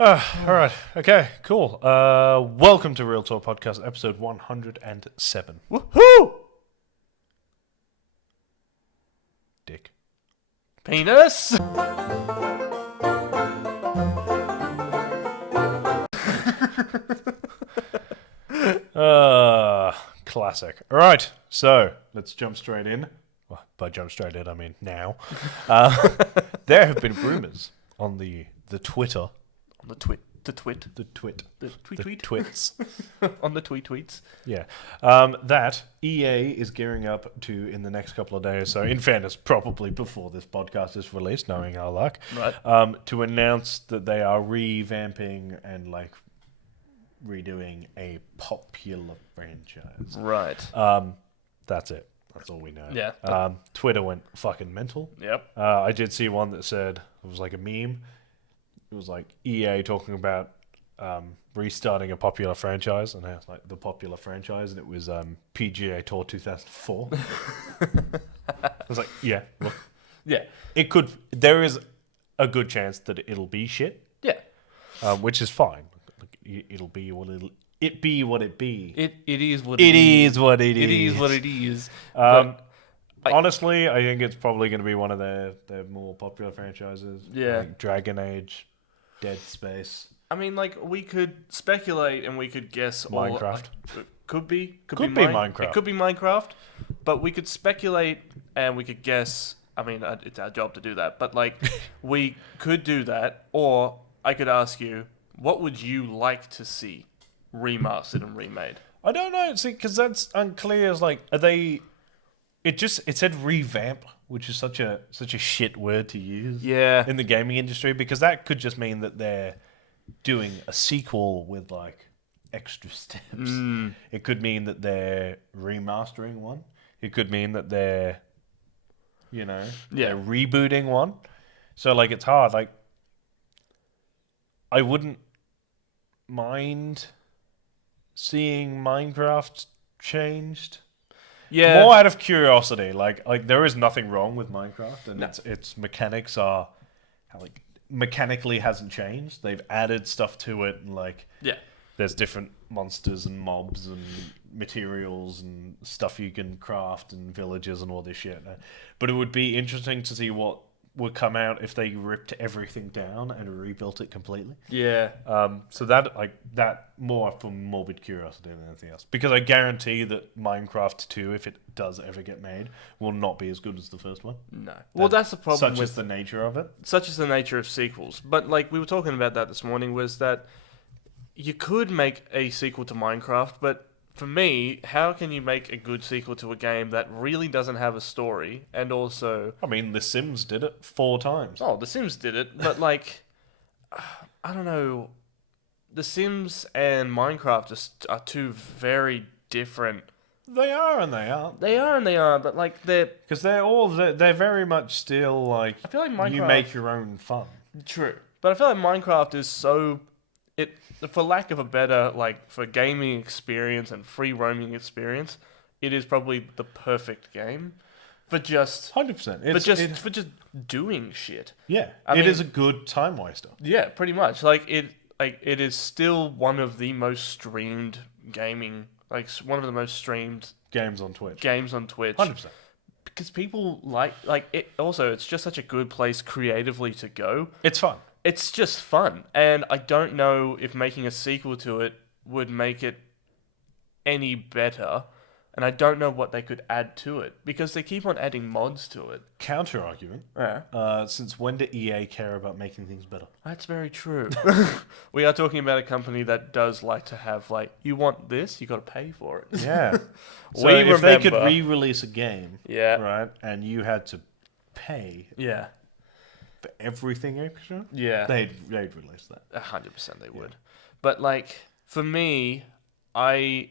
All right. Okay, cool. Welcome to Real Talk Podcast, episode 107. Woohoo! Dick. Penis! Classic. All right, so let's jump straight in. Well, by jump straight in, I mean now. There have been rumors on the Twitter. On the twit. The tweet. The tweet. The twits. On the tweets. Yeah. That EA is gearing up to, in the next couple of days, so in fairness, probably before this podcast is released, knowing our luck, Right. to announce that they are revamping and redoing a popular franchise. Right. That's it. That's all we know. Yeah. Twitter went fucking mental. Yep. I did see one that said, it was like a meme. It was like EA talking about restarting a popular franchise, and it's like the popular franchise, and it was PGA Tour 2004. I was like, yeah, look, Yeah. it could. There is a good chance that it'll be shit, Yeah. which is fine. It'll be what it be what it be. It is what It is what it is. It is what it is. Honestly, I think it's probably going to be one of their more popular franchises. Yeah. Like Dragon Age, Dead Space. I mean, we could speculate and we could guess. Minecraft. Could be Minecraft. It could be Minecraft, but we could speculate and we could guess. I mean, it's our job to do that, but we could do that, or I could ask you, what would you like to see remastered and remade? I don't know. See, because that's unclear. As are they? It said revamp, which is such a shit word to use. Yeah. In the gaming industry, because that could just mean that they're doing a sequel with extra steps. It could mean that they're remastering one. It could mean that they're rebooting one. So it's hard. I wouldn't mind seeing Minecraft changed. Yeah. More out of curiosity. There is nothing wrong with Minecraft, and No. its mechanics are mechanically hasn't changed. They've added stuff to it, and Yeah. there's different monsters and mobs and materials and stuff you can craft and villages and all this shit. But it would be interesting to see what would come out if they ripped everything down and rebuilt it completely. Yeah. So that more from morbid curiosity than anything else. Because I guarantee that Minecraft 2, if it does ever get made, will not be as good as the first one. No. Well, that's the problem Such is the nature of it. Such is the nature of sequels. But we were talking about that this morning, was that you could make a sequel to Minecraft, but for me, how can you make a good sequel to a game that really doesn't have a story, and also... I mean, The Sims did it 4 times. Oh, The Sims did it, but I don't know. The Sims and Minecraft are two very different... They are and they aren't. They are and they are, but they're... Because they're very much still I feel like Minecraft... you make your own fun. True. But I feel like Minecraft is so... For lack of a better, for gaming experience and free roaming experience, it is probably the perfect game for just 100%. For just doing shit. Yeah, I mean, is a good time waster. Yeah, pretty much. It is still one of the most streamed gaming, one of the most streamed Games on Twitch. 100%. Because people like it. Also, it's just such a good place creatively to go. It's fun. It's just fun, and I don't know if making a sequel to it would make it any better, and I don't know what they could add to it, because they keep on adding mods to it. Counter argument. Yeah. Since when do EA care about making things better? That's very true. We are talking about a company that does like to have, you want this, you got to pay for it. Yeah. So We if they could remember- re-release a game, Yeah. right, and you had to pay Yeah. for everything extra, Yeah. they'd release that. 100% they would. But, for me... I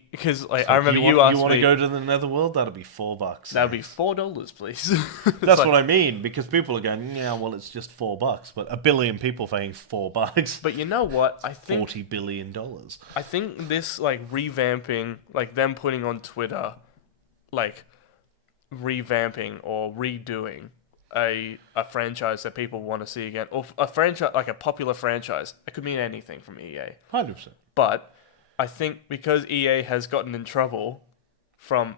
Like, remember you asked me... You want to go to the Netherworld? That'll be $4. That would be $4, please. That's what I mean, because people are going, yeah, well, it's just $4, but 1 billion people paying $4. But you know what? I think $40 billion. I think this revamping, them putting on Twitter, revamping or redoing a franchise that people want to see again, or a franchise like a popular franchise. It could mean anything from EA. 100%. But I think because EA has gotten in trouble from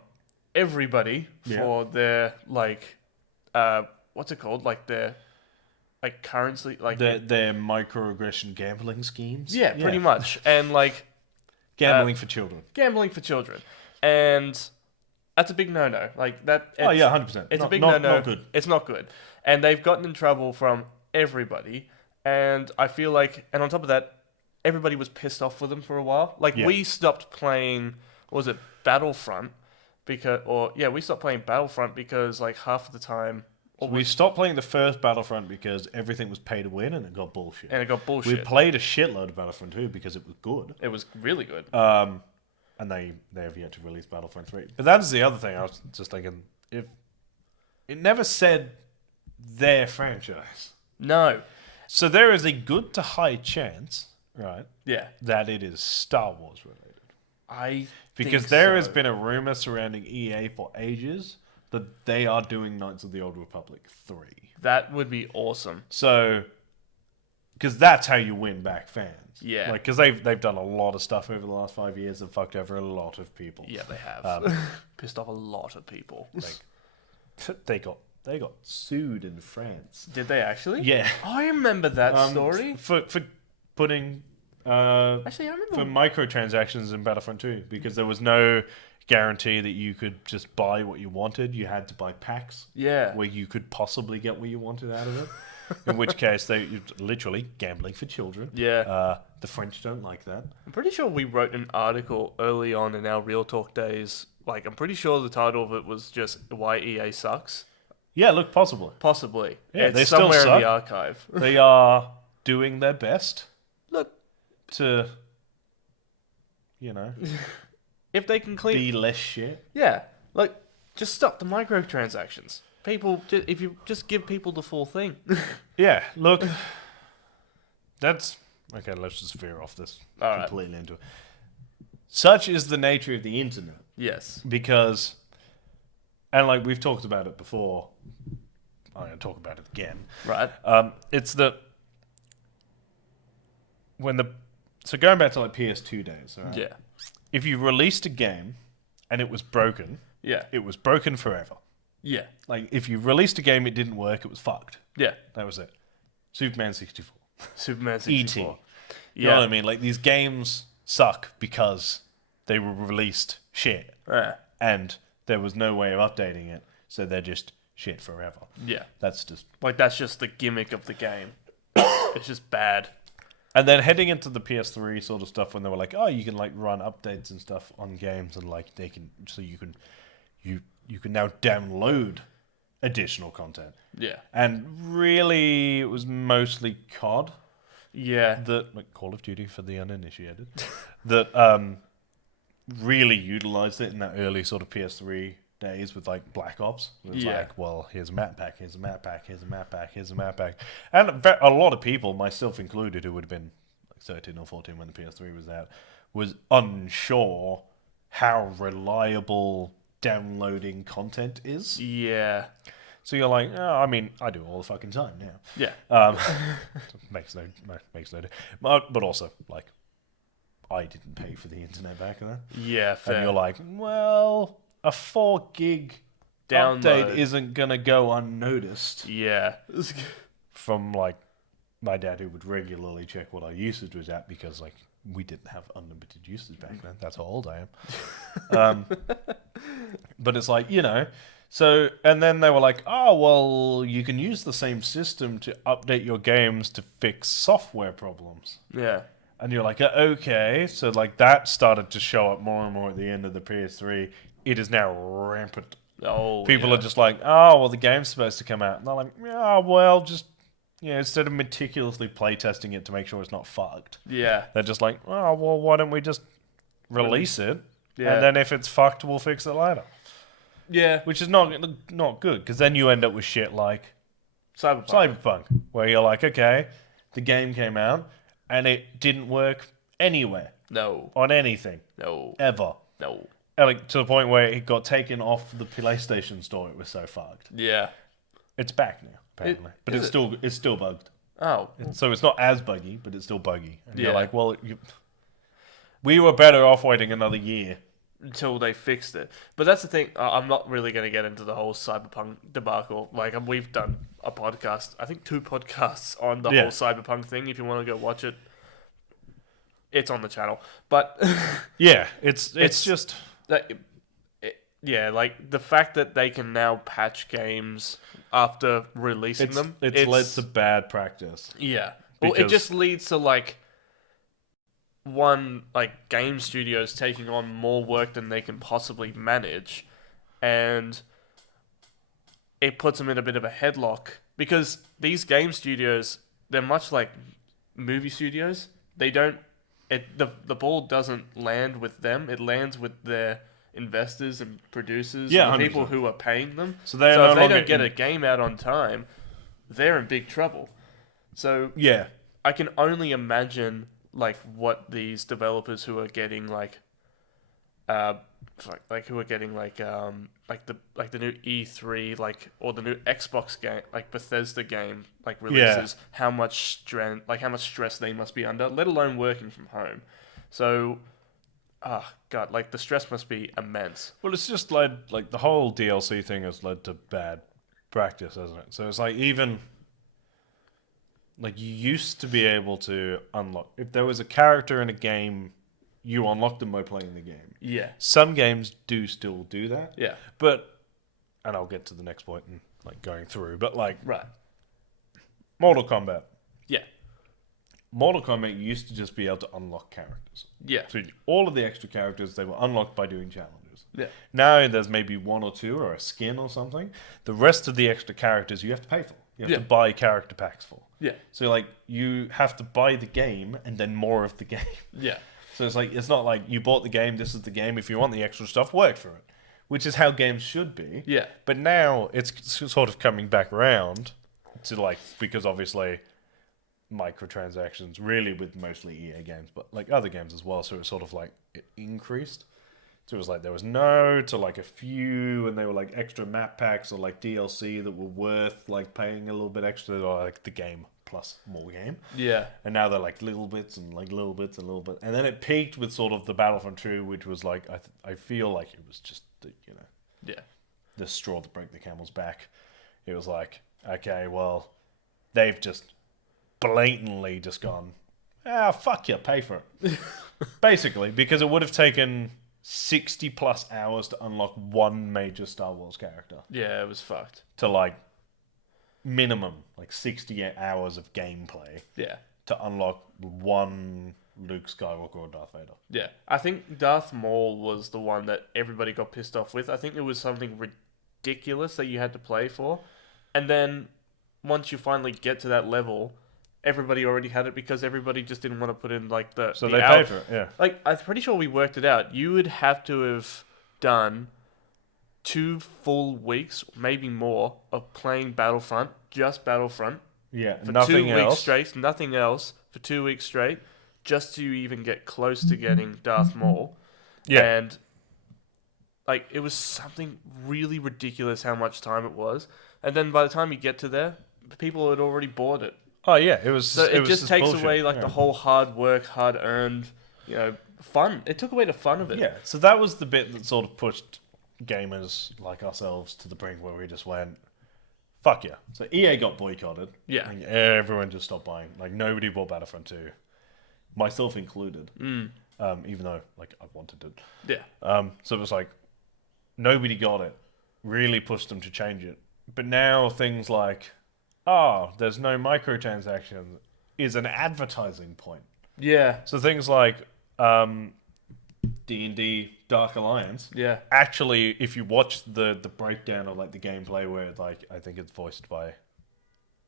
everybody for their what's it called? Like their currency, like their microaggression gambling schemes. yeah, pretty much, and like gambling for children. Gambling for children, and that's a big no-no. Like that. Oh yeah, 100%. It's a big no-no. Not good. It's not good, and they've gotten in trouble from everybody. And I feel like, and on top of that, everybody was pissed off with them for a while. Like we stopped playing. What was it, Battlefront? We stopped playing Battlefront because like half of the time. We stopped playing the first Battlefront because everything was pay to win and it got bullshit. We played a shitload of Battlefront 2 because it was good. It was really good. And they have yet to release Battlefront 3. But that's the other thing I was just thinking. If it never said their franchise. No. So there is a good to high chance, right? Yeah. That it is Star Wars related. Because there has been a rumor surrounding EA for ages that they are doing Knights of the Old Republic 3. That would be awesome. So, because that's how you win back fans. Yeah. Because they've done a lot of stuff over the last 5 years and fucked over a lot of people. Yeah, they have. Pissed off a lot of people. They got sued in France. Did they actually? Yeah. I remember that story. For putting... Actually, I remember... For microtransactions in Battlefront 2, because there was no guarantee that you could just buy what you wanted. You had to buy packs. Yeah. Where you could possibly get what you wanted out of it. In which case, they literally gambling for children. Yeah. The French don't like that. I'm pretty sure we wrote an article early on in our Real Talk days. Like, I'm pretty sure the title of it was just Why EA Sucks. Yeah, look, possibly. Possibly. Yeah, it's they still somewhere suck. in the archive. They are doing their best. Look. To, if they can clean... Be less shit. Yeah. Like, just stop the microtransactions. People, if you just give people the full thing. Yeah, look, that's... Okay, let's just veer off this completely into it. Such is the nature of the internet. Yes. Because, and like we've talked about it before, I'm going to talk about it again. Right. It's that so going back to like PS2 days, right? Yeah. If you released a game and it was broken, it was broken forever. Yeah. Like, if you released a game, it didn't work, it was fucked. Yeah. That was it. Superman 64. Superman 64. E.T. You know what I mean? Like, these games suck because they were released shit. Yeah. And there was no way of updating it, so they're just shit forever. Yeah. That's just the gimmick of the game. It's just bad. And then heading into the PS3 sort of stuff when they were like, oh, you can like run updates and stuff on games and like they can, so you can now download additional content. Yeah. And really, it was mostly COD. Yeah. That, like Call of Duty for the uninitiated, that really utilized it in that early sort of PS3 days with like Black Ops. It was like, well, here's a map pack, here's a map pack, here's a map pack, here's a map pack. And a lot of people, myself included, who would have been like 13 or 14 when the PS3 was out, was unsure how reliable downloading content is. Yeah. So you're like, oh, I mean, I do it all the fucking time now. Yeah. makes no difference. But also, like, I didn't pay for the internet back then. Yeah, fair. And you're like, well, a 4 gig update isn't going to go unnoticed. Yeah. From, like, my dad who would regularly check what our usage was at because, like, we didn't have unlimited usage back then. That's how old I am. But it's like, so, and then they were like, oh, well, you can use the same system to update your games to fix software problems. Yeah. And you're like, okay. So, like, that started to show up more and more at the end of the PS3. It is now rampant. Oh, People are just like, oh, well, the game's supposed to come out. And they're like, oh, well, just, instead of meticulously playtesting it to make sure it's not fucked. Yeah. They're just like, oh, well, why don't we just release it? Yeah. And then if it's fucked, we'll fix it later. Yeah. Which is not good, because then you end up with shit like Cyberpunk, where you're like, okay, the game came out, and it didn't work anywhere. No. On anything. No. Ever. No. And like, to the point where it got taken off the PlayStation store, it was so fucked. Yeah. It's back now, apparently, but is it's still bugged. Oh, So it's not as buggy, but it's still buggy. And you're Yeah. like, well, we were better off waiting another year. until they fixed it. But that's the thing. I'm not really going to get into the whole cyberpunk debacle. Like we've done a podcast, I think 2 podcasts on the Yeah. whole cyberpunk thing. If you want to go watch it, it's on the channel. But Yeah, it's It's- just like, yeah, like the fact that they can now patch games after releasing them, it's led to bad practice. yeah. Well, it because- just leads to like game studios taking on more work than they can possibly manage, and it puts them in a bit of a headlock because these game studios, they're much like movie studios. They don't the ball doesn't land with them. It lands with their investors and producers, Yeah, and the people 100%. who are paying them. So they're So no if they longer don't get in- a game out on time, they're in big trouble. So Yeah, I can only imagine like what these developers who are getting who are getting the new E3 or the new Xbox game, like Bethesda game releases, how much stress they must be under, let alone working from home. So God, like the stress must be immense. well, it's just led the whole DLC thing has led to bad practice, hasn't it? So it's like even like you used to be able to unlock if there was a character in a game, you unlocked them by playing the game. Yeah. Some games do still do that, Yeah. but and I'll get to the next point and going through, but Right. Mortal Kombat. Yeah. Mortal Kombat used to just be able to unlock characters. Yeah. So all of the extra characters, they were unlocked by doing challenges. Yeah. Now there's maybe 1 or 2 or a skin or something. The rest of the extra characters you have to pay for. You have to buy character packs for. Yeah. So you have to buy the game and then more of the game. Yeah. So it's not like you bought the game, this is the game. If you want the extra stuff, work for it. Which is how games should be. Yeah. But now it's sort of coming back around to because obviously microtransactions really with mostly EA games, but other games as well. So it's sort of it increased. So it was there was no to a few, and they were extra map packs or DLC that were worth paying a little bit extra, or the game plus more game. Yeah. And now they're little bits and little bits and little bit, and then it peaked with sort of the Battlefront 2, which was I feel like it was just the straw that broke the camel's back. It was okay, well, they've just blatantly just gone, fuck you, pay for it. Basically, because it would have taken 60 plus hours to unlock one major Star Wars character Yeah, it was fucked. to minimum 68 hours of gameplay Yeah. to unlock one Luke Skywalker or Darth Vader. Yeah. I think Darth Maul was the one that everybody got pissed off with. I think it was something ridiculous that you had to play for. And then once you finally get to that level, everybody already had it because everybody just didn't want to put in So the they hour. paid for it, yeah. I'm pretty sure we worked it out. You would have to have done 2 full weeks, maybe more, of playing Battlefront, just Battlefront, Yeah, for nothing 2 else. weeks straight, nothing else, for 2 weeks straight, just to even get close to getting Darth Maul. Yeah. And it was something really ridiculous how much time it was. And then by the time you get to there, people had already bought it. Oh yeah, it was. So it was just takes bullshit. away yeah. the whole hard work, hard earned, fun. It took away the fun of it. Yeah, so that was the bit that sort of pushed gamers like ourselves to the brink where we just went, fuck yeah. So EA got boycotted. Yeah. And everyone just stopped buying. Nobody bought Battlefront 2, myself included. Even though I wanted it. Yeah. So it was nobody got it. Really pushed them to change it. But now things there's no microtransactions is an advertising point. Yeah. So things D&D Dark Alliance. Yeah. Actually, if you watch the breakdown of the gameplay where I think it's voiced by,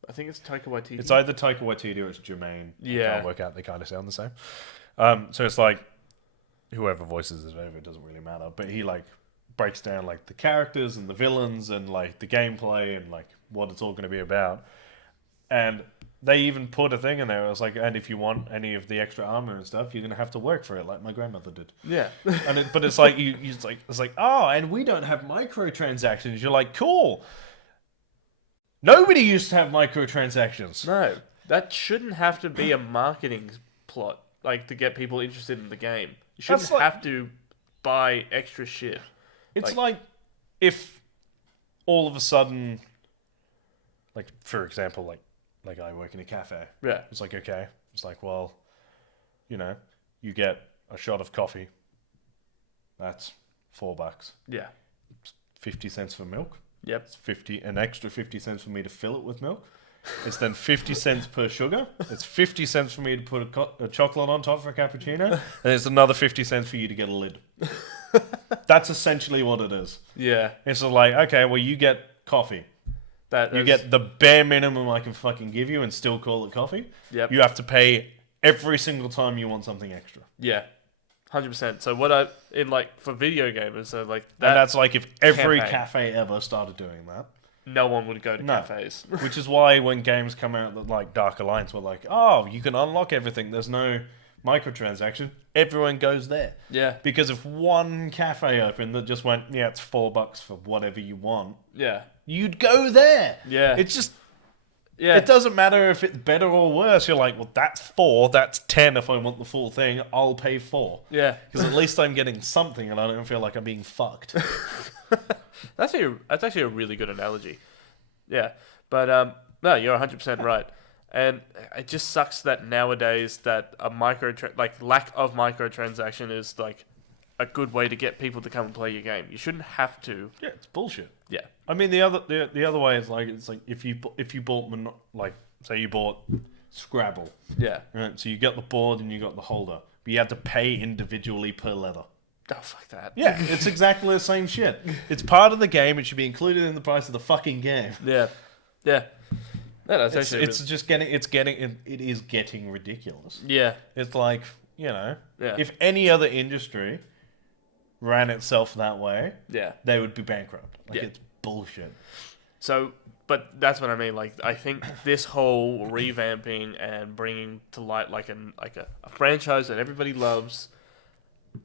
I think it's Taika Waititi. it's either Taika Waititi or it's Jermaine. I Yeah. can't work out. They kind of sound the same. So it's whoever voices it over, it doesn't really matter. But he breaks down the characters and the villains and the gameplay and what it's all going to be about. And they even put a thing in there. It was and if you want any of the extra armor and stuff, you're going to have to work for it, like my grandmother did. Yeah. But it's it's and we don't have microtransactions. You're cool. Nobody used to have microtransactions. No, that shouldn't have to be a marketing plot, like to get people interested in the game. You shouldn't That's like- have to buy extra shit. It's like if all of a sudden, like for example, like I work in a cafe. Yeah. It's like, okay. It's like, well, you get a shot of coffee. That's $4. Yeah. 50 cents for milk. Yep. It's an extra 50 cents for me to fill it with milk. It's then 50 cents per sugar. It's 50 cents for me to put a chocolate on top for a cappuccino. And it's another 50 cents for you to get a lid. That's essentially what it is. Yeah. It's just like, okay, well, you get coffee. You get the bare minimum I can fucking give you and still call it coffee. Yep. You have to pay every single time you want something extra. Yeah. 100%. So for video gamers, so like And that's like if every campaign. cafe ever started doing that. No one would go to No. cafes. Which is why when games come out that like Dark Alliance were like, oh, you can unlock everything. There's no microtransaction. Everyone goes there. Yeah. Because if one cafe opened that just went, yeah, it's $4 for whatever you want, Yeah. you'd go there. Yeah. It's just, Yeah. it doesn't matter if it's better or worse. You're like, well, that's 4, that's 10 if I want the full thing. I'll pay 4. Yeah. Because at least I'm getting something and I don't feel like I'm being fucked. That's actually a really good analogy. Yeah. But no, you're 100% right. And it just sucks that nowadays that lack of microtransaction is like a good way to get people to come and play your game. You shouldn't have to. Yeah, it's bullshit. Yeah. I mean, the other way is like, it's like if you bought say you bought Scrabble, Yeah. right? So you got the board and you got the holder, but you had to pay individually per letter. Oh, fuck that. Yeah, it's exactly the same shit. It's part of the game. It should be included in the price of the fucking game. Yeah. Yeah. No, that's actually It is getting ridiculous. Yeah. It's like, Yeah. if any other industry ran itself that way, Yeah. they would be bankrupt. Like, Yeah. it's bullshit. So, but that's what I mean. Like, I think this whole revamping and bringing to light like a franchise that everybody loves,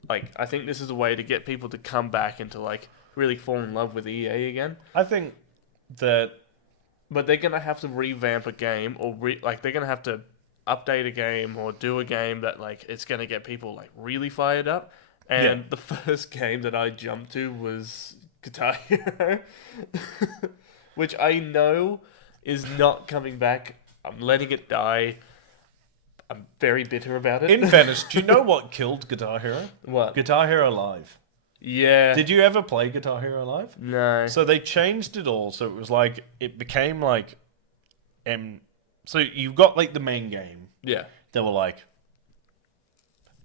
like, I think this is a way to get people to come back and to like really fall in love with EA again. I think that But they're gonna have to revamp a game, or they're gonna have to update a game or do a game that like it's gonna get people like really fired up. And the first game that I jumped to was Guitar Hero, which I know is not coming back. I'm letting it die. I'm very bitter about it. in fairness, do you know what killed Guitar Hero? What? Guitar Hero Live. Yeah. Did you ever play Guitar Hero Live? No. So they changed it all. So it was like, it became like, so you got like the main game. Yeah. There were like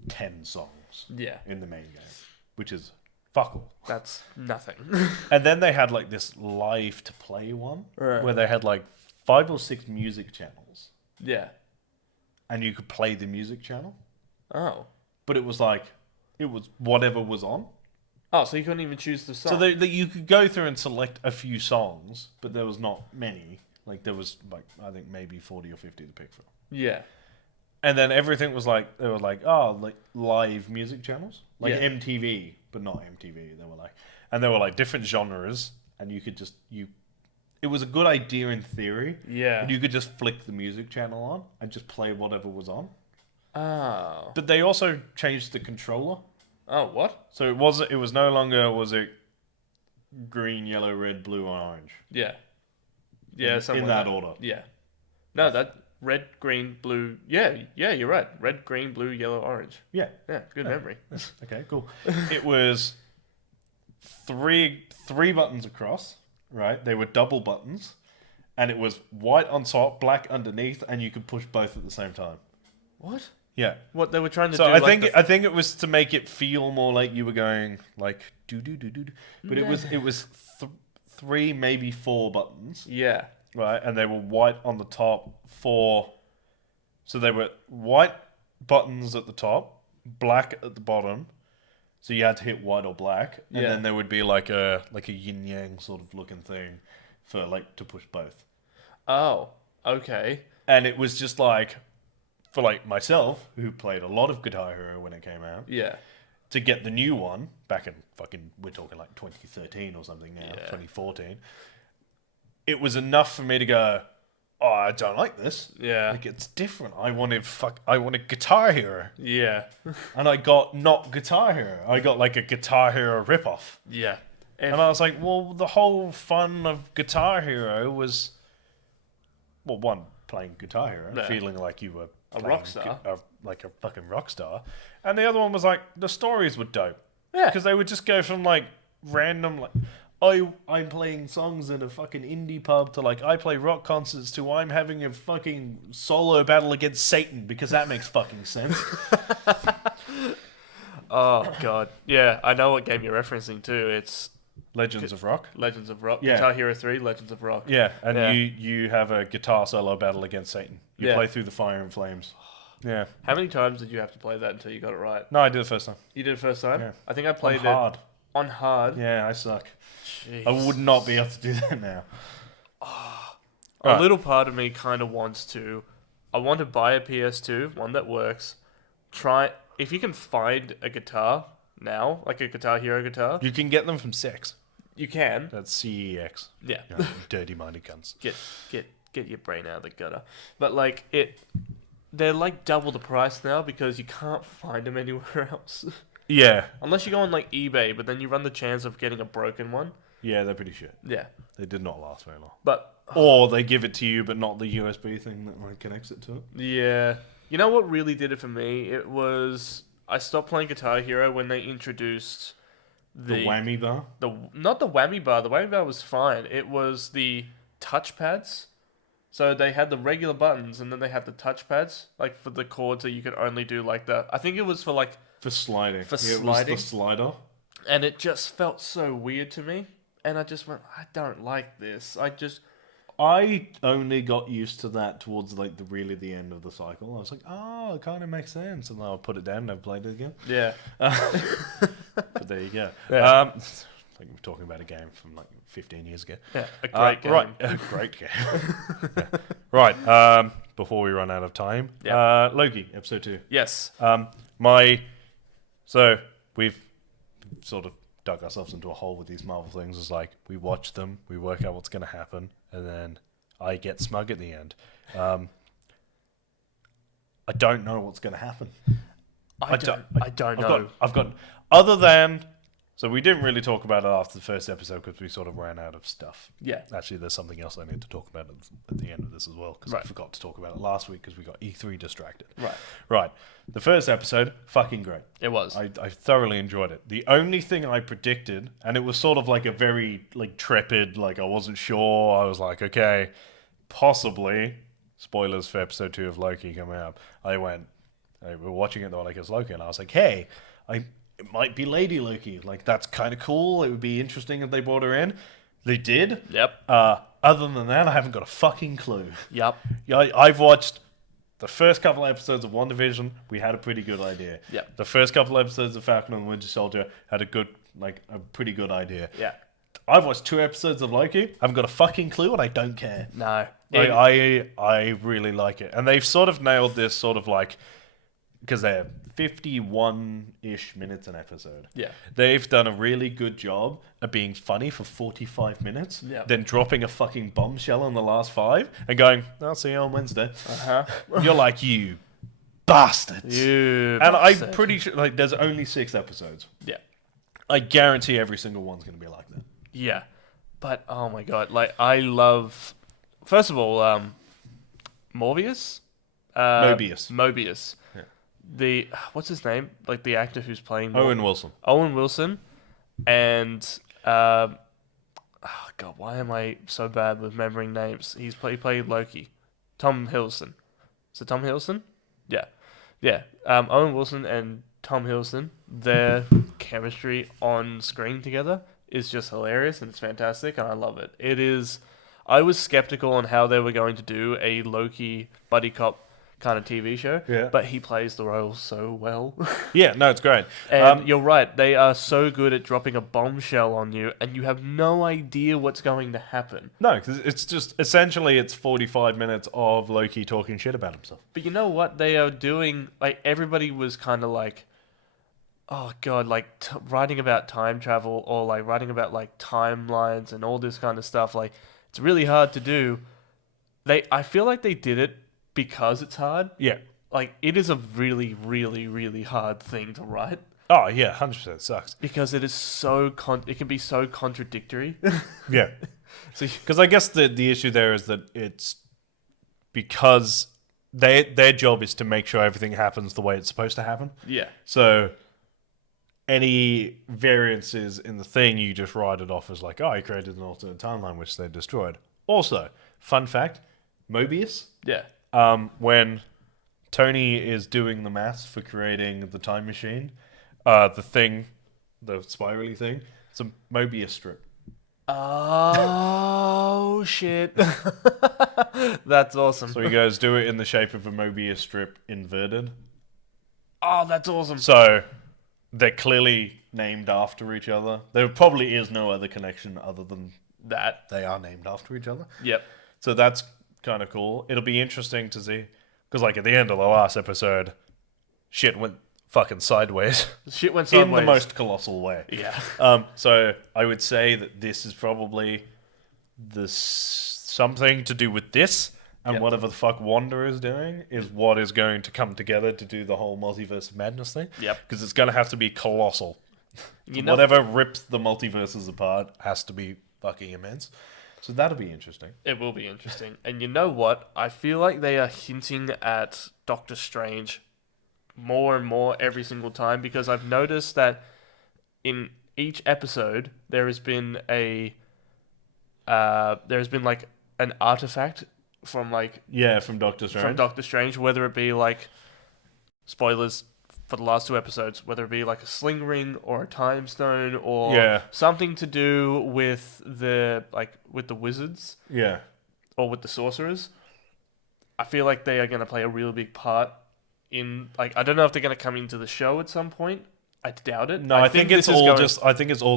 10 songs Yeah. in the main game, which is fuck all. That's nothing. And then they had like this live to play one Right. where they had like 5 or 6 music channels Yeah. and you could play the music channel, Oh. but it was like, it was whatever was on. Oh, so you couldn't even choose the song. So that you could go through and select a few songs, but there was not many. Like there was like, I think maybe 40 or 50 to pick from. Yeah. And then everything was like, they were like, oh, like live music channels, like Yeah. MTV, but not MTV. They were like, and they were like different genres, and you could just it was a good idea in theory. Yeah. And you could just flick the music channel on and just play whatever was on. Oh. But they also changed the controller, Oh, what? so it was no longer green, yellow, red, blue, and orange. Yeah. Yeah, in something that like order. Yeah. No, that red, green, blue. Yeah, you're right. Red, green, blue, yellow, orange. Yeah. Yeah, good memory. Okay, cool. It was three buttons across, right? They were double buttons, and it was white on top, black underneath, and you could push both at the same time. What? Yeah. What they were trying to So do? I like think I think it was to make it feel more like you were going like do do do do, but it was 3 maybe 4 buttons, Yeah. right? And they were white on the top, 4. So they were white buttons at the top, black at the bottom. So you had to hit white or black, and Yeah. then there would be like a yin yang sort of looking thing for like to push both. Oh, okay. And it was just like for like myself, who played a lot of Guitar Hero when it came out, Yeah. to get the new one back in we're talking like 2013 or something now, Yeah. 2014. it was enough for me to go, oh, I don't like this. Yeah. Like, it's different. I wanted Guitar Hero. Yeah. And I got not Guitar Hero. I got like a Guitar Hero ripoff. Yeah. And I was like, well, the whole fun of Guitar Hero was, well, one, playing Guitar Hero, Yeah. feeling like you were A playing rock star. like a fucking rock star. And the other one was like, the stories were dope. Yeah. Because they would just go from like random, like, I'm playing songs in a fucking indie pub to like, I play rock concerts to I'm having a fucking solo battle against Satan because that makes fucking sense. Oh, God. Yeah, I know what game you're referencing too. It's Legends of Rock. Legends of Rock. Yeah. Guitar Hero 3, Legends of Rock. Yeah, and Yeah. you have a guitar solo battle against Satan. You Yeah. play through the fire and flames. Yeah. How many times did you have to play that until you got it right? No, I did it first time. You did it first time? Yeah. I think I played On hard. it on hard. Yeah, I suck. Jeez. I would not be able to do that now. A Right. little part of me kind of wants to. I want to buy a PS2, one that works. If you can find a guitar now, like a Guitar Hero guitar, You can get them from Sex. you can. That's CEX. Yeah. You know, dirty minded cunts. Get your brain out of the gutter. But like they're like double the price now because you can't find them anywhere else. Yeah. Unless you go on like eBay, but then you run the chance of getting a broken one. Yeah, they're pretty shit. Yeah. They did not last very long. But Or they give it to you, but not the USB thing that like connects it to it. yeah. You know what really did it for me? It was I stopped playing Guitar Hero when they introduced The whammy bar. not the whammy bar. The whammy bar was fine. It was the touchpads. So they had the regular buttons and then they had the touchpads, like for the chords that you could only do like the. I think it was for like, For sliding. For yeah, sliding? It was the slider. and it just felt so weird to me. And I just went, I don't like this. I only got used to that towards like the end of the cycle. I was like, oh, it kind of makes sense. And then I'll put it down and I've played it again. Yeah. But there you go. Yeah. Like we're talking about a game from like 15 years ago. Yeah. A great game. Right, a great game. Yeah. Right. Before we run out of time, Yeah. Loki episode 2. Yes. So we've sort of dug ourselves into a hole with these Marvel things. It's like we watch them, we work out what's going to happen, and then I get smug at the end. I don't know what's going to happen. I don't know. I've got other than. So we didn't really talk about it after the first episode because we sort of ran out of stuff. Yeah. Actually, there's something else I need to talk about at the end of this as well because I Right. forgot to talk about it last week because we got E3 distracted. Right. Right. The first episode, fucking great. It was. I thoroughly enjoyed it. The only thing I predicted, and it was sort of like a very like trepid, like I wasn't sure. I was like, okay, possibly. Spoilers for episode 2 of Loki coming up. We were watching it, they were like, it's Loki, and I was like, hey, it might be Lady Loki. Like, that's kind of cool. It would be interesting if they brought her in. They did. Yep. Other than that, I haven't got a fucking clue. Yep. I've watched the first couple of episodes of WandaVision. We had a pretty good idea. Yep. The first couple of episodes of Falcon and the Winter Soldier had a pretty good idea. Yeah. I've watched 2 episodes of Loki. I haven't got a fucking clue, and I don't care. No. Like, I really like it, and they've sort of nailed this sort of like because they're 51-ish minutes an episode. Yeah. They've done a really good job of being funny for 45 minutes, Yeah. then dropping a fucking bombshell in the last 5 and going, I'll see you on Wednesday. Uh-huh. You're like, you bastards. You And I'm bastard. pretty sure, like, there's only 6 episodes. Yeah. I guarantee every single one's going to be like that. Yeah. But, oh my god, like, I love... First of all, Morbius? Mobius. Mobius. Yeah. What's his name? Like, the actor who's playing... Owen Wilson. Owen Wilson. And, oh god, why am I so bad with remembering names? He played Loki. Tom Hiddleston. Is it Tom Hiddleston? Yeah. Yeah. Owen Wilson and Tom Hiddleston, their chemistry on screen together is just hilarious and it's fantastic and I love it. It is... I was skeptical on how they were going to do a Loki buddy cop kind of TV show, Yeah. but he plays the role so well. Yeah, no, it's great. And you're right, they are so good at dropping a bombshell on you, and you have no idea what's going to happen. No, because it's just essentially it's 45 minutes of Loki talking shit about himself. But you know what they are doing? Like everybody was kind of like, oh god, like writing about time travel or like writing about like timelines and all this kind of stuff. Like It's really hard to do. I feel like they did it because it's hard. Yeah. Like, it is a really, really, really hard thing to write Oh yeah, 100% sucks. because it is so it can be so contradictory. Yeah. So Because I guess the issue there is that it's because their job is to make sure everything happens the way it's supposed to happen. yeah, So any variances in the thing, you just write it off as like, oh, I created an alternate timeline which they destroyed. Also, fun fact, Mobius, yeah, when Tony is doing the maths for creating the time machine, the spirally thing, it's a Mobius strip. Oh shit. That's awesome. So he goes, do it in the shape of a Mobius strip inverted. Oh, that's awesome. So they're clearly named after each other. There probably is no other connection other than That. they are named after each other. Yep. So that's kind of cool. It'll be interesting to see. Because, like, at the end of the last episode, shit went fucking sideways. Shit went sideways. In the most colossal way. Yeah. So I would say that this is probably something to do with this, and whatever the fuck Wanda is doing is what is going to come together to do the whole multiverse of madness thing. Yep. Because it's going to have to be colossal. You Whatever rips the multiverses apart has to be fucking immense. So that'll be interesting. It will be interesting. And you know what? I feel like they are hinting at Doctor Strange more and more every single time, because I've noticed that in each episode there has been like an artifact from like From Doctor Strange. from Doctor Strange, whether it be like spoilers for the last two episodes, whether it be like a sling ring or a time stone or something to do with the wizards Yeah. or with the sorcerers. I feel like they are going to play a real big part in, like, I don't know if they're going to come into the show at some point. I doubt it. No, I think it's all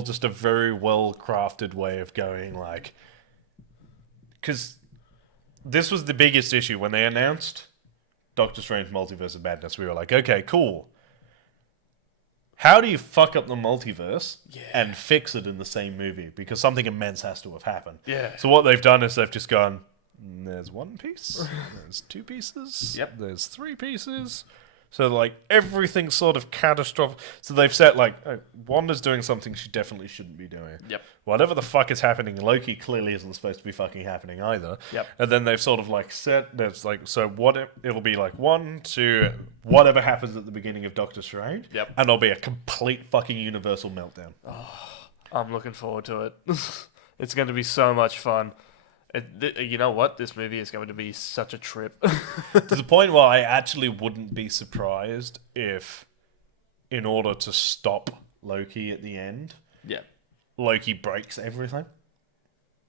just a very well crafted way of going, like, because this was the biggest issue when they announced Doctor Strange Multiverse of Madness. We were like, okay, cool. How do you fuck up the multiverse and fix it in the same movie? Because something immense has to have happened. Yeah. So what they've done is they've just gone, there's one piece, there's two pieces, there's three pieces. So, like, everything's sort of catastrophic. So they've said, like, oh, Wanda's doing something she definitely shouldn't be doing. Yep. Whatever the fuck is happening, Loki clearly isn't supposed to be fucking happening either. Yep. And then they've sort of, like, set, there's, like, so what it'll be, like, 1, 2, whatever happens at the beginning of Doctor Strange. Yep. And there'll be a complete fucking universal meltdown. I'm looking forward to it. It's going to be so much fun. You know what? This movie is going to be such a trip. To the point where I actually wouldn't be surprised if, in order to stop Loki at the end, Loki breaks everything.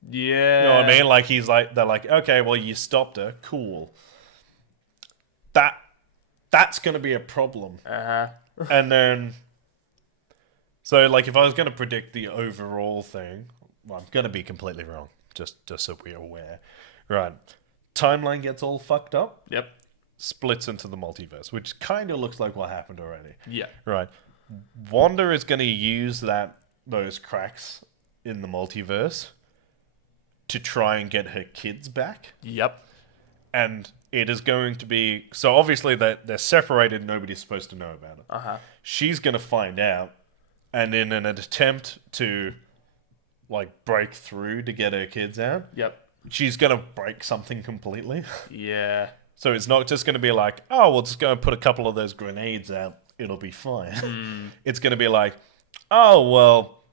Yeah. You know what I mean? Like, they're like, okay, well, you stopped her, cool. That's going to be a problem. Uh-huh. And then, so, like, if I was going to predict the overall thing, well, I'm going to be completely wrong. Just so we're aware. Right. Timeline gets all fucked up. Yep. Splits into the multiverse, which kind of looks like what happened already. Yeah. Right. Wanda is going to use those cracks in the multiverse to try and get her kids back. Yep. And it is going to be... So obviously they're separated. Nobody's supposed to know about it. Uh-huh. She's going to find out. And in an attempt to... like, break through to get her kids out. Yep. She's going to break something completely. Yeah. So it's not just going to be like, oh, we'll just go and put a couple of those grenades out. It'll be fine. It's going to be like, oh, well,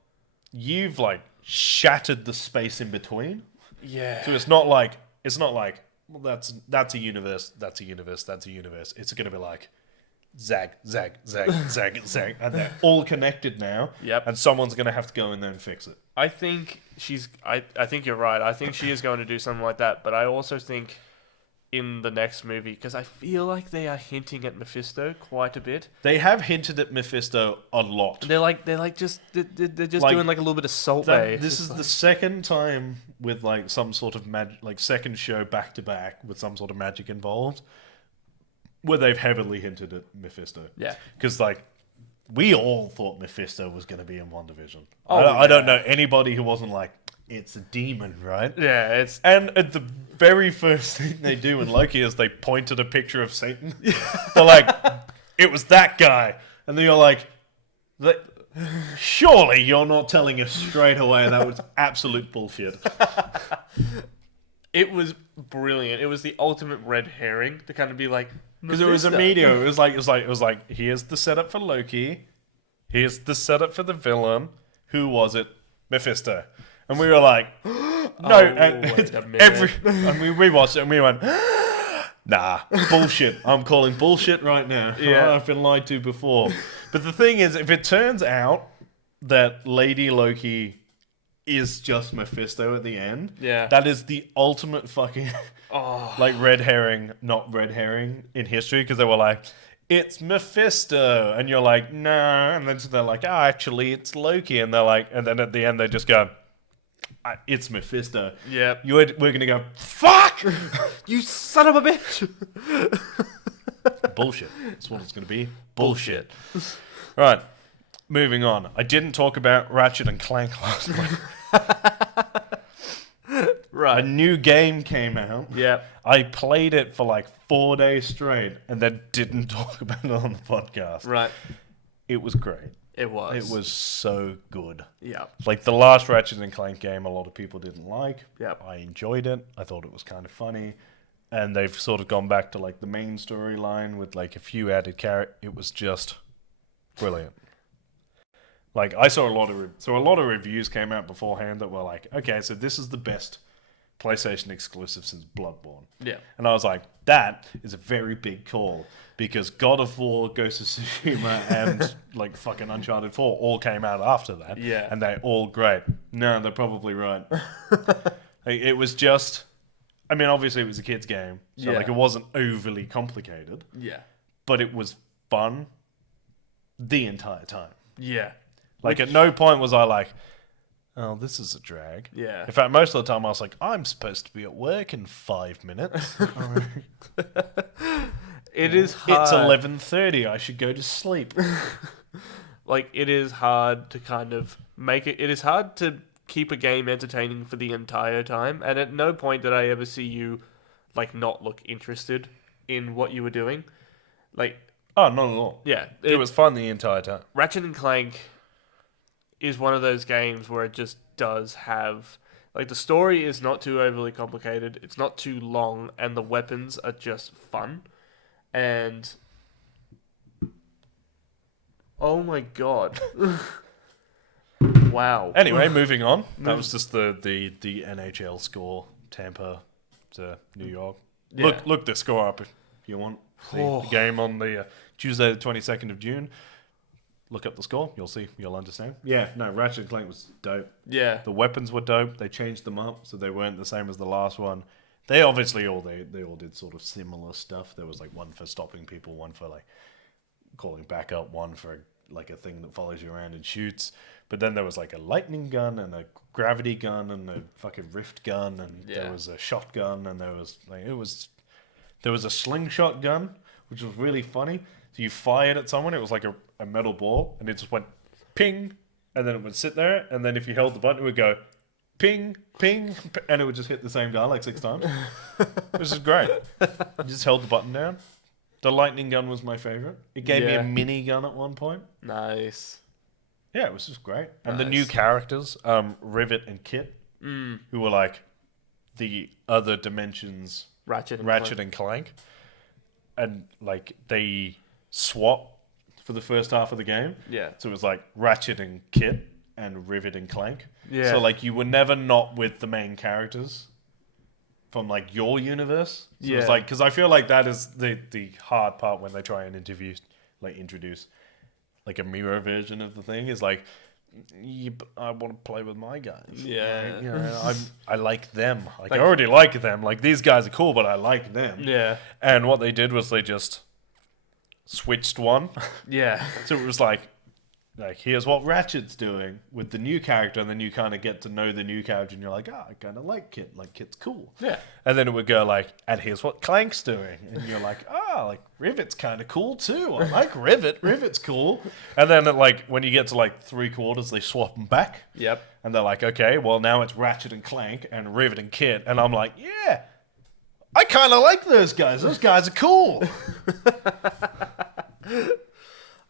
you've, like, shattered the space in between. Yeah. So it's not like, well, that's a universe, that's a universe, that's a universe. It's going to be like, zag, zag, zag, zag, zag. And they're all connected now. Yep. And someone's going to have to go in there and fix it. I think I think you're right. I think she is going to do something like that. But I also think in the next movie, because I feel like they are hinting at Mephisto quite a bit. They have hinted at Mephisto a lot. They're just doing like a little bit of Salt Bay. This is the second time with like some sort of magic, like second show back to back with some sort of magic involved, where they've heavily hinted at Mephisto. Yeah. Because like we all thought Mephisto was going to be in WandaVision. Oh, I don't know anybody who wasn't like, it's a demon, right? Yeah, it's And at the very first thing they do in Loki is they point at a picture of Satan. They're like, it was that guy. And then you're like, surely you're not telling us straight away that was absolute bullshit. it was brilliant. It was the ultimate red herring to kind of be like, Because it was a media. It was like, here's the setup for Loki. Here's the setup for the villain. Who was it? Mephisto. And we were like, no. Wait a minute. And we watched it and we went, nah, bullshit. I'm calling bullshit right now. Yeah. I've been lied to before. But the thing is, if it turns out that Lady Loki is just Mephisto at the end, Yeah. that is the ultimate fucking Oh, like red herring, not red herring in history, because they were like, it's Mephisto, and you're like, nah, and then they're like, oh, actually, it's Loki, and they're like, and then at the end they just go, it's Mephisto. yeah. We're gonna go, fuck, You son of a bitch. bullshit. That's what it's gonna be, bullshit. Right, moving on. I didn't talk about Ratchet and Clank last week. A new game came out. Yeah. I played it for like 4 days straight and then didn't talk about it on the podcast. Right. It was great. It was. It was so good. Yeah. Like the last Ratchet and Clank game, a lot of people didn't like. Yep. I enjoyed it. I thought it was kind of funny. And they've sort of gone back to like the main storyline with like a few added characters. It was just brilliant. Like I saw a lot of reviews came out beforehand that were like, okay, so this is the best PlayStation exclusive since Bloodborne. Yeah. And I was like, that is a very big call because God of War, Ghost of Tsushima, and like fucking Uncharted 4 all came out after that. Yeah. And they're all great. No, they're probably right. Like, it was just, I mean, obviously it was a kid's game, so Yeah. like it wasn't overly complicated, Yeah. but it was fun the entire time. Yeah. Like at no point was I like, oh, this is a drag. Yeah. In fact, most of the time I was like, I'm supposed to be at work in 5 minutes. It is hard. It's 11:30. I should go to sleep. Like, it is hard to kind of make it. It is hard to keep a game entertaining for the entire time. And at no point did I ever see you, like, not look interested in what you were doing. Like, Oh, not at all. yeah. It was fun the entire time. Ratchet and Clank is one of those games where it just does have, like, the story is not too overly complicated, it's not too long, and the weapons are just fun. And oh my god. Wow. Anyway, moving on. That was just the NHL score, Tampa to New York. Yeah. Look the score up if you want. The game on the Tuesday the 22nd of June. Look up the score. You'll see. You'll understand. Yeah, no, Ratchet and Clank was dope. Yeah. The weapons were dope. They changed them up so they weren't the same as the last one. They obviously all did sort of similar stuff. There was like one for stopping people, one for like calling backup, one for like a thing that follows you around and shoots. But then there was like a lightning gun and a gravity gun and a fucking rift gun and there was a shotgun and there was a slingshot gun, which was really funny. So you fired at someone, it was like a metal ball, and it just went ping, and then it would sit there, and then if you held the button, it would go ping, ping, and it would just hit the same guy like 6 times. This is great. You just held the button down. The lightning gun was my favorite. It gave me a mini gun at one point. Nice. Yeah, it was just great. And the Nice. new characters, Rivet and Kit, who were like the other dimensions Ratchet and Clank, and like they swap for the first half of the game. Yeah. So it was like Ratchet and Kit and Rivet and Clank. Yeah. So like you were never not with the main characters from like your universe. So it was Yeah. like, because I feel like that is the hard part when they try and introduce like a mirror version of the thing is like, I want to play with my guys. Yeah. Like, you know, I like them. Like I already like them. Like these guys are cool, but I like them. Yeah. And what they did was they just switched one. Yeah. So it was like like, here's what Ratchet's doing with the new character, and then you kind of get to know the new character, and you're like, I kind of like Kit. Like, Kit's cool. Yeah. And then it would go like, and here's what Clank's doing, and you're like, like Rivet's kind of cool too. I like Rivet. Rivet's cool. And then like when you get to like 3/4, they swap them back. Yep. And they're like, okay, well now it's Ratchet and Clank and Rivet and Kit, and I'm like, yeah, I kind of like those guys. Those guys are cool.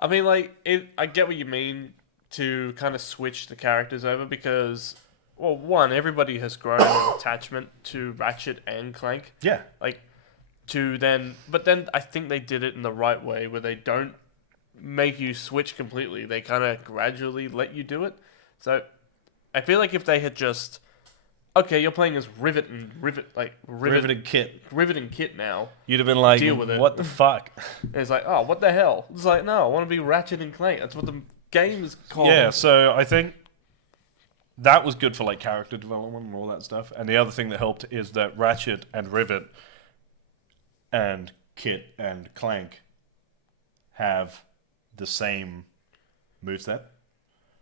I mean, like, I get what you mean to kind of switch the characters over because, well, one, everybody has grown an attachment to Ratchet and Clank. Yeah. Like, but then I think they did it in the right way where they don't make you switch completely. They kind of gradually let you do it. So, I feel like if they had just, okay, you're playing as Rivet and Kit now. You'd have been like, Deal with it. what the fuck? And it's like, oh, what the hell? It's like, no, I want to be Ratchet and Clank. That's what the game is called. Yeah, so I think that was good for like character development and all that stuff. And the other thing that helped is that Ratchet and Rivet and Kit and Clank have the same moveset.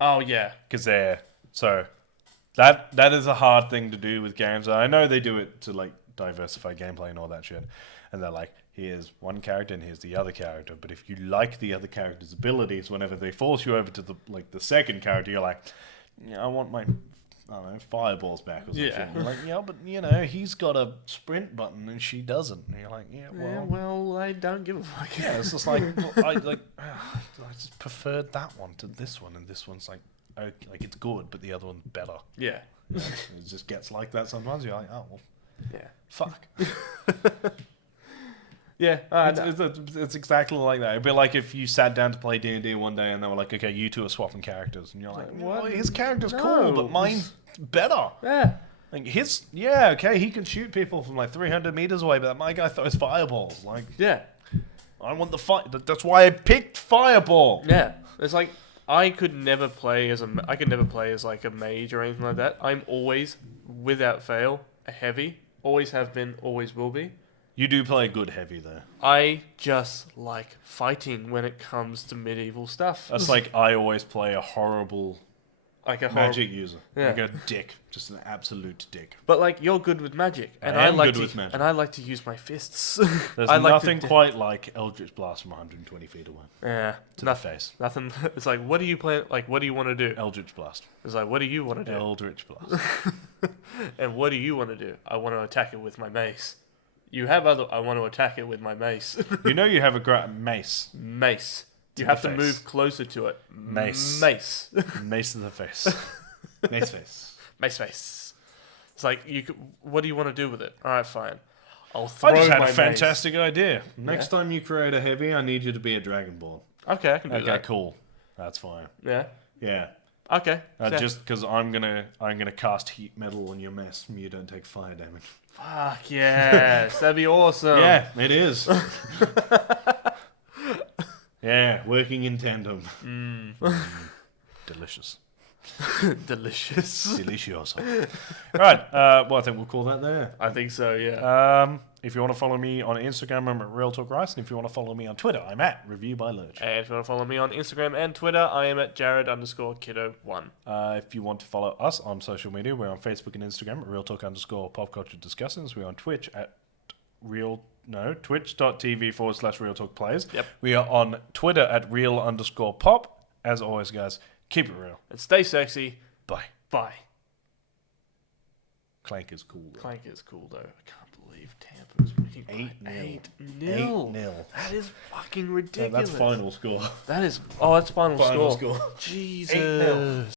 Oh, yeah. Because they're... So that is a hard thing to do with games. I know they do it to like diversify gameplay and all that shit. And they're like, here's one character and here's the other character. But if you like the other character's abilities, whenever they force you over to the second character, you're like, yeah, I want my, I don't know, fireballs back or something. Yeah. You're like, yeah, but he's got a sprint button and she doesn't. And you're like, yeah, well, I don't give a fuck. yeah, it's just like, I just preferred that one to this one, and this one's like it's good, but the other one's better. Yeah. It just gets like that sometimes. You're like, oh well, Yeah. fuck. Yeah. It's exactly like that. It'd be like if you sat down to play D&D one day and they were like, okay, you two are swapping characters, and you're like, What? well, his character's No. cool, but mine's better. Yeah. Like okay, he can shoot people from like 300 meters away, but my guy throws fireballs. Like, Yeah. I want the fight. That's why I picked fireball. Yeah. It's like I could never play as like a mage or anything like that. I'm always, without fail, a heavy. Always have been, always will be. You do play a good heavy though. I just like fighting when it comes to medieval stuff. That's like I always play a horrible magic user. Yeah. Like a dick. Just an absolute dick. But like you're good with magic, and I am like good with magic. and I like to use my fists. There's I like nothing quite like Eldritch Blast from 120 feet away. Yeah, To the face. nothing. It's like, what do you play? Like, what do you want to do? Eldritch Blast. It's like, what do you want to do? Eldritch Blast. And what do you want to do? I want to attack it with my mace. You have other. I want to attack it with my mace. You know you have a great mace. Mace. You To have the to face. move closer to it. Mace. Mace. Mace to the face. Mace face. Mace face. It's like you. What do you want to do with it? All right, fine. I'll throw I just had my a fantastic idea. Next Yeah. time you create a heavy, I need you to be a Dragonborn. Mace. Okay, I can do Okay, that. cool. That's fine. Yeah. Yeah. Okay. Yeah. Just because I'm gonna cast heat metal on your mess, and you don't take fire damage. Fuck yes, that'd be awesome. Yeah, it is. Yeah, working in tandem. Delicious. Delicious. Delicioso. Right, well, I think we'll call that there. I think so. Yeah. If you want to follow me on Instagram, I'm at Real Talk Rice, and if you want to follow me on Twitter, I'm at Review by Lurch. And if you want to follow me on Instagram and Twitter, I am at Jared_Kiddo1. If you want to follow us on social media, we're on Facebook and Instagram at Real Talk _ Pop Culture Discussions. We're on Twitch at twitch.tv/Real Talk Plays. Yep. We are on Twitter at Real_Pop. As always, guys, keep it real. And stay sexy. Bye. Bye. Clank is cool. Though. Clank is cool though. I can't believe Tampa's winning 8-0. 8-0. 8-0. That is fucking Yeah, ridiculous. that's final score. That is. Oh, that's final Final score. score. Jesus.